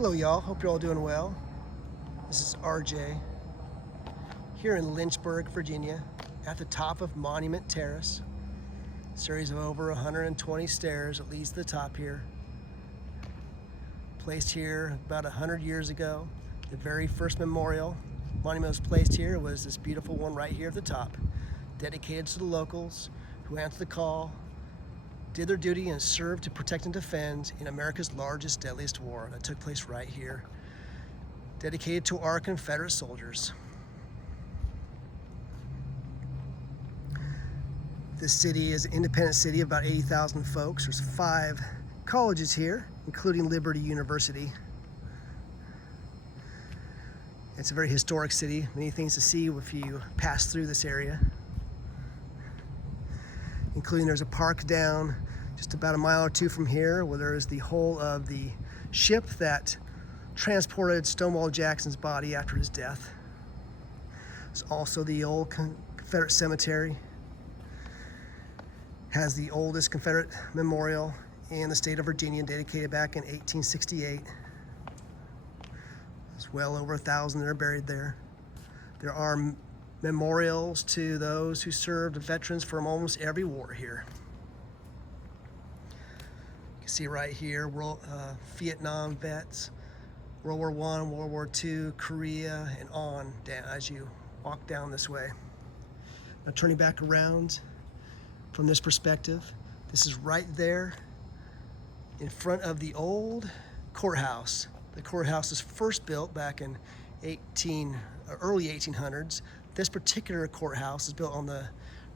Hello y'all, hope you're all doing well. This is RJ here in Lynchburg, Virginia at the top of Monument Terrace. A series of over 120 stairs that leads to the top here. Placed here about 100 years ago. The very first memorial monument was placed here was this beautiful one right here at the top, dedicated to the locals who answered the call, did their duty and served to protect and defend in America's largest, deadliest war that took place right here. Dedicated to our Confederate soldiers. This city is an independent city of about 80,000 folks. There's 5 colleges here, including Liberty University. It's a very historic city. Many things to see if you pass through this area. Including there's a park down just about a mile or 2 from here where there is the hull of the ship that transported Stonewall Jackson's body after his death. There's also the old Confederate cemetery. Has the oldest Confederate memorial in the state of Virginia, dedicated back in 1868. There's well over 1,000 that are buried there. There are memorials to those who served, veterans from almost every war here. You can see right here, Vietnam vets, World War I, World War II, Korea, and on down as you walk down this way. Now turning back around from this perspective, this is right there in front of the old courthouse. The courthouse was first built back in early 1800s. This particular courthouse is built on the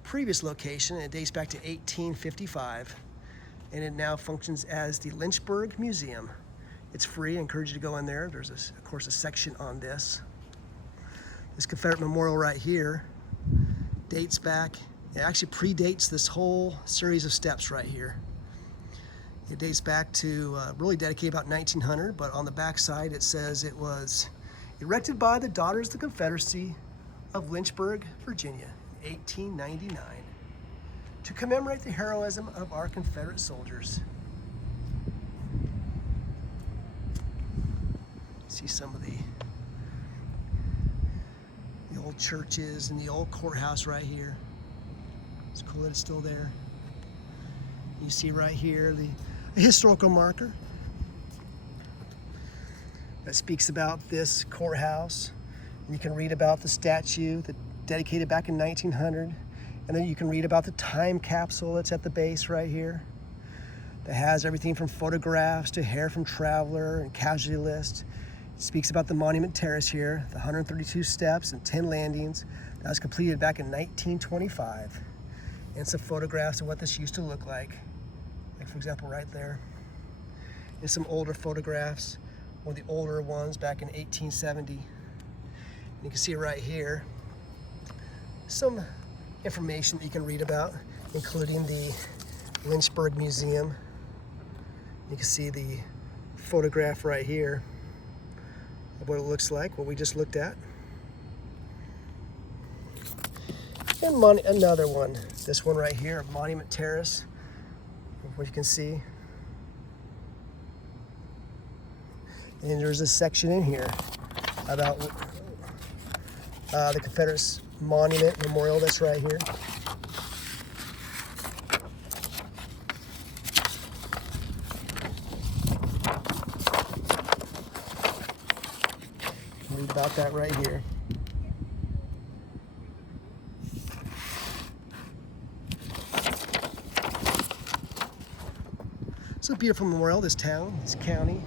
previous location. It dates back to 1855, and it now functions as the Lynchburg Museum. It's free. I encourage you to go in there. There's, of course, a section on this. This Confederate Memorial right here dates back, it actually predates this whole series of steps right here. It dates back to really dedicated about 1900, but on the back side it says it was erected by the Daughters of the Confederacy of Lynchburg, Virginia, in 1899, to commemorate the heroism of our Confederate soldiers. See some of the old churches and the old courthouse right here. It's cool that it's still there. You see right here the historical marker that speaks about this courthouse. You can read about the statue that dedicated back in 1900, and then you can read about the time capsule that's at the base right here that has everything from photographs to hair from traveler and casualty list. It speaks about the Monument Terrace here, the 132 steps and 10 landings that was completed back in 1925, and some photographs of what this used to look like for example right there. And some older photographs, one of the older ones back in 1870. You can see right here some information that you can read about, including the Lynchburg Museum. You can see the photograph right here of what it looks like, what we just looked at. And another one, this one right here, Monument Terrace, what you can see. And there's a section in here about the Confederate Monument Memorial that's right here. Read about that right here. It's a beautiful memorial, this town, this county.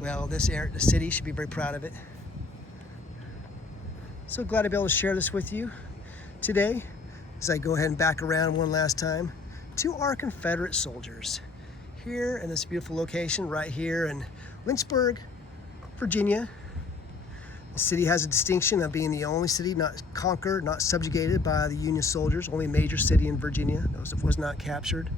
Well, the city should be very proud of it. So glad to be able to share this with you today as I go ahead and back around one last time to our Confederate soldiers here in this beautiful location right here in Lynchburg, Virginia. The city has a distinction of being the only city not conquered, not subjugated by the Union soldiers, only major city in Virginia that was not captured.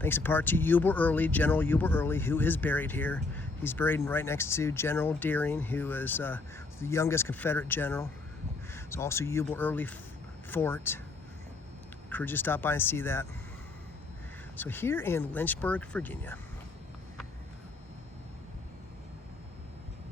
Thanks in part to General Eubel Early, who is buried here. He's buried right next to General Deering, who was the youngest Confederate general. It's also Eubel Early Fort. Encourage you to stop by and see that. So here in Lynchburg, Virginia.